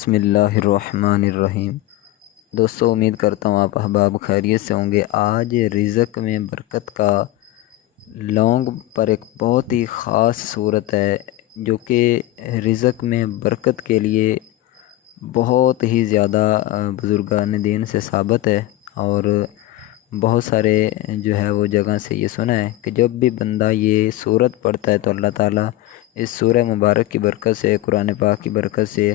بسم اللہ الرحمن الرحیم۔ دوستو، امید کرتا ہوں آپ احباب خیریت سے ہوں گے۔ آج رزق میں برکت کا لونگ پر ایک بہت ہی خاص صورت ہے جو کہ رزق میں برکت کے لیے بہت ہی زیادہ بزرگان دین سے ثابت ہے، اور بہت سارے جو ہے وہ جگہ سے یہ سنا ہے کہ جب بھی بندہ یہ صورت پڑھتا ہے تو اللہ تعالیٰ اس سورہ مبارک کی برکت سے، قرآن پاک کی برکت سے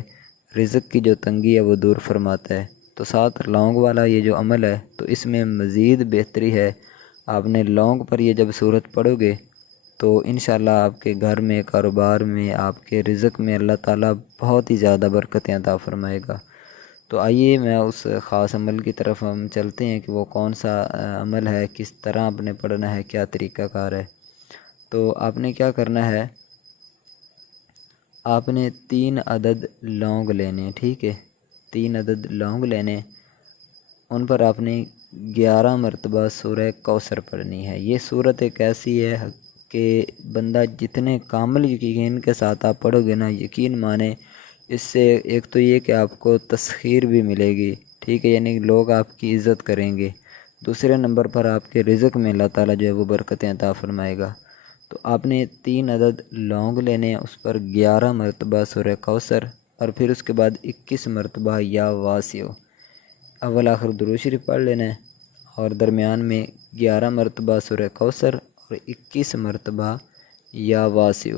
رزق کی جو تنگی ہے وہ دور فرماتا ہے۔ تو ساتھ لونگ والا یہ جو عمل ہے تو اس میں مزید بہتری ہے۔ آپ نے لونگ پر یہ جب صورت پڑھو گے تو انشاءاللہ آپ کے گھر میں، کاروبار میں، آپ کے رزق میں اللہ تعالیٰ بہت ہی زیادہ برکتیں عطا فرمائے گا۔ تو آئیے میں اس خاص عمل کی طرف ہم چلتے ہیں کہ وہ کون سا عمل ہے، کس طرح آپ نے پڑھنا ہے، کیا طریقہ کار ہے۔ تو آپ نے کیا کرنا ہے، آپ نے 3 عدد لونگ لینے، ٹھیک ہے، 3 عدد لونگ لینے، ان پر آپ نے 11 مرتبہ سورہ کوثر پڑھنی ہے۔ یہ صورت ایک ایسی ہے کہ بندہ جتنے کامل یقین کے ساتھ آپ پڑھو گے نا، یقین مانے اس سے ایک تو یہ کہ آپ کو تسخیر بھی ملے گی، ٹھیک ہے، یعنی لوگ آپ کی عزت کریں گے۔ دوسرے نمبر پر آپ کے رزق میں اللہ تعالیٰ جو ہے وہ برکتیں عطا فرمائے گا۔ تو آپ نے 3 عدد لونگ لینے، اس پر 11 مرتبہ سورہ کوثر، اور پھر اس کے بعد 21 مرتبہ یا واسع، اول آخر درود شریف پڑھ لینا ہے، اور درمیان میں 11 مرتبہ سورہ کوثر اور 21 مرتبہ یا واسع،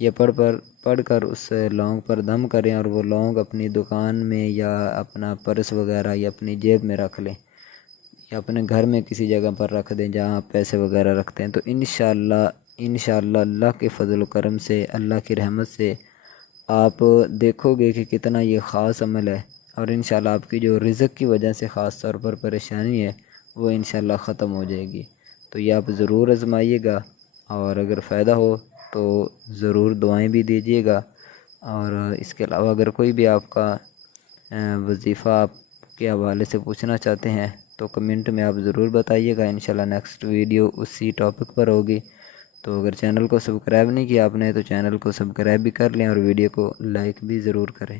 یہ پڑھ کر اس لونگ پر دم کریں، اور وہ لونگ اپنی دکان میں یا اپنا پرس وغیرہ یا اپنی جیب میں رکھ لیں، یا اپنے گھر میں کسی جگہ پر رکھ دیں جہاں آپ پیسے وغیرہ رکھتے ہیں۔ تو انشاءاللہ اللہ کے فضل و کرم سے، اللہ کی رحمت سے آپ دیکھو گے کہ کتنا یہ خاص عمل ہے، اور انشاءاللہ آپ کی جو رزق کی وجہ سے خاص طور پر پریشانی ہے وہ انشاءاللہ ختم ہو جائے گی۔ تو یہ آپ ضرور آزمائیے گا، اور اگر فائدہ ہو تو ضرور دعائیں بھی دیجیے گا۔ اور اس کے علاوہ اگر کوئی بھی آپ کا وظیفہ آپ کے حوالے سے پوچھنا چاہتے ہیں تو کمنٹ میں آپ ضرور بتائیے گا، انشاءاللہ نیکسٹ ویڈیو اسی ٹاپک پر ہوگی۔ تو اگر چینل کو سبسکرائب نہیں کیا آپ نے تو چینل کو سبسکرائب بھی کر لیں، اور ویڈیو کو لائک بھی ضرور کریں۔